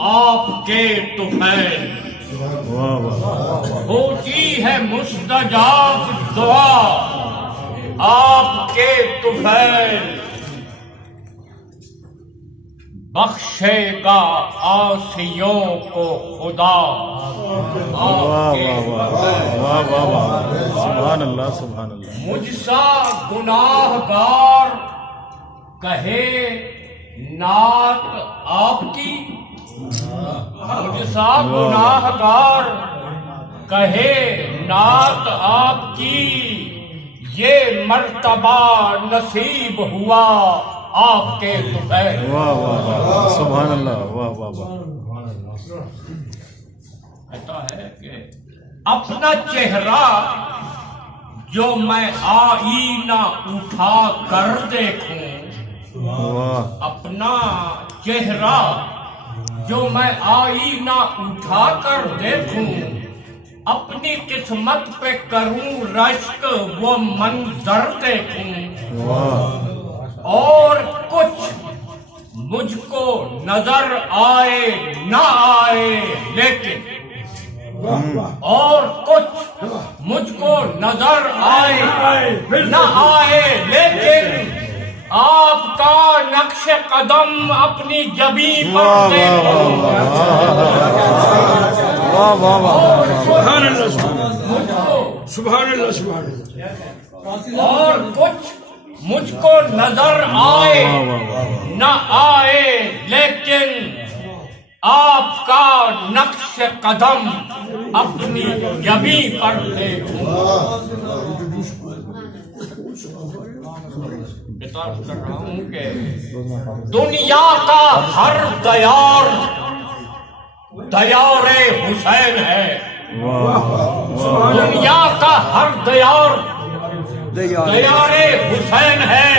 آپ کے طفیل ہوتی ہے مستجاب دعا، آپ کے طفیل بخشے گا عاصیوں کو خدا، آپ کے سبحان اللہ سبحان اللہ۔ مجھ سا گناہ گار کہے نعت آپ کی، مجھ سا گناہ گار کہے نعت آپ کی، یہ مرتبہ نصیب ہوا آپ کے طفیل۔ واہ واہ واہ سبحان اللہ، واہ واہ واہ۔ کہتا ہے کہ اپنا چہرہ جو میں آئینہ اٹھا کر دیکھوں، اپنا چہرہ جو میں آئینہ اٹھا کر دیکھوں، اپنی قسمت پہ کروں رشک وہ منظر دیکھوں، اور کچھ مجھ کو نظر آئے نہ آئے لیکن، اور کچھ مجھ کو نظر آئے نہ آئے لیکن، آپ کا نقش قدم اپنی جبیں پر دیکھوں، سبحان اللہ سبحان اللہ سبحان اللہ۔ اور کچھ مجھ کو نظر آئے نہ آئے لیکن، آپ کا نقش قدم اپنی جبیں پر دیکھوں۔ خطاب کر رہا ہوں کہ دنیا کا ہر دیار دیار حسین ہے، دنیا کا ہر دیار دیار حسین ہے،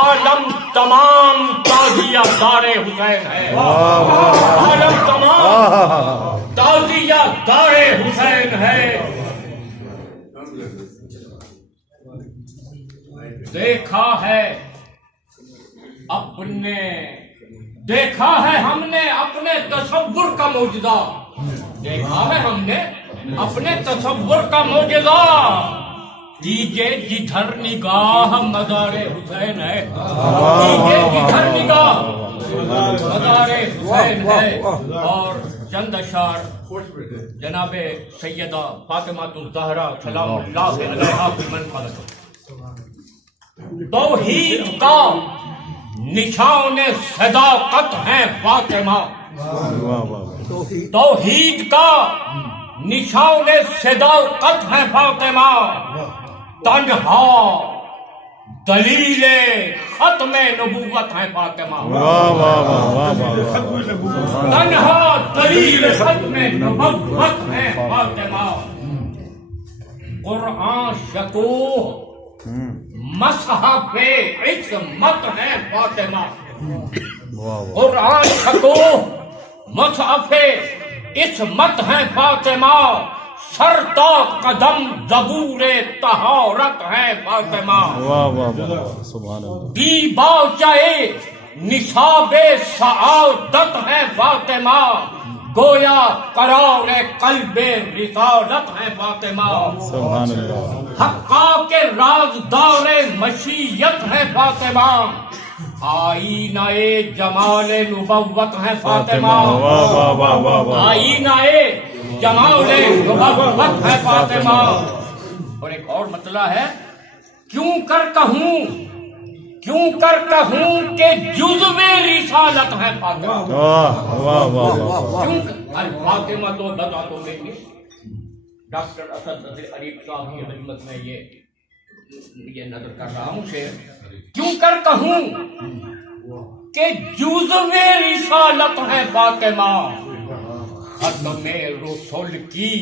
عالم تمام تازیہ دار حسین ہے، عالم تمام تازیہ دار حسین ہے۔ دیکھا ہے ہم نے اپنے تصور کا معجزہ، دیکھا ہے ہم نے اپنے تصور کا معجزہ، دیجئے جدھر نگاہ مزار حسین ہے، دیجئے جدھر نگاہ مزار حسین ہے۔ اور چند اشعار جناب سیدہ فاطمہ الزہرا سلام اللہ علیہا کی منقبت۔ توحید کا نشان صداقت ہے فاطمہ، توحید کا نشان صداقت ہے فاطمہ، تنہا دلیل ختم نبوت ہے فاطمہ، تنہا دلیل ختم نبوت ہے فاطمہ۔ قرآن شکوہ مصحف عصمت ہے فاطمہ، قرآن شکوہ مصحف عصمت ہے فاطمہ، سرتا قدم زبور طہارت ہے فاطمہ، دیباچہ نصاب سعادت ہے فاطمہ، گویا قرار قلب رسالت ہے فاطمہ، حقا کے رازدار مشیت ہے فاطمہ، آئینہ جمال نبوت ہے فاطمہ، آئینہ جمال نبوت ہے فاطمہ۔ اور ایک اور مسئلہ ہے، کیوں کر کہوں کہ جزو رسالت ہے فاطمہ، فاطمہ تو بتا تو لیں گے۔ ڈاکٹر اسد عریف صاحب کی خدمت میں یہ نظر کر رہا ہوں شعر، کیوں کر کہوں کہ جزو رسالت ہے فاطمہ، ختم رسول کی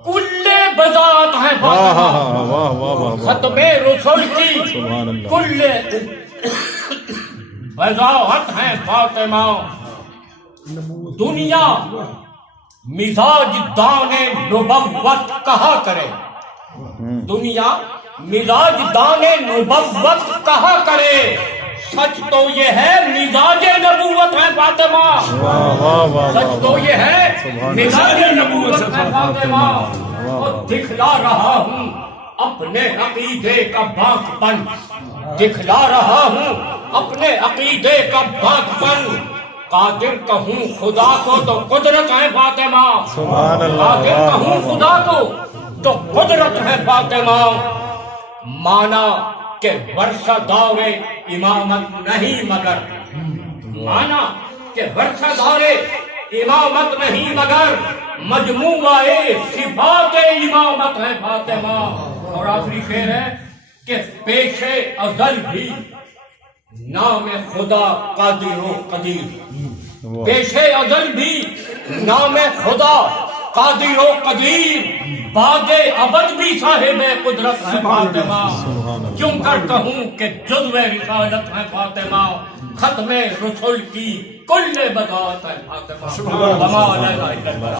کل بذات ہے فاطمہ، ختم رسول کی کل بذات ہے فاطمہ۔ دنیا مزاج دان نبوت کہا کرے، دنیا مزاج دان نبوت کہا کرے، سچ تو یہ ہے مزاج نبوت فاطمہ. واہ واہ واہ سچ تو یہ ہے مزاج نبوت ہے فاطمہ. اور دکھلا رہا ہوں اپنے عقیدے کا باغ پن. دکھلا رہا ہوں اپنے عقیدے کا باغ پن. قادر کہوں خدا کو تو قدرت ہے فاطمہ. سبحان اللہ. قادر کہوں خدا کو تو قدرت ہے فاطمہ. مانا کہ ورثہ دور امامت نہیں مگر. مانا کہ ورثہ دور امامت نہیں مگر مجموعہ صفات امامت ہے فاطمہ. اور آخری شعر ہے کہ پیش ازل بھی نام خدا قادر و قدیر. پیش ازل بھی نام خدا قادر و قدیر. بعد ابد بھی صاحب قدرت ہے فاطمہ. کیوں کر کہوں کہ جزو رسالت ہے فاطمہ. ختم رسول کی کل بداعت ہے فاطمہ.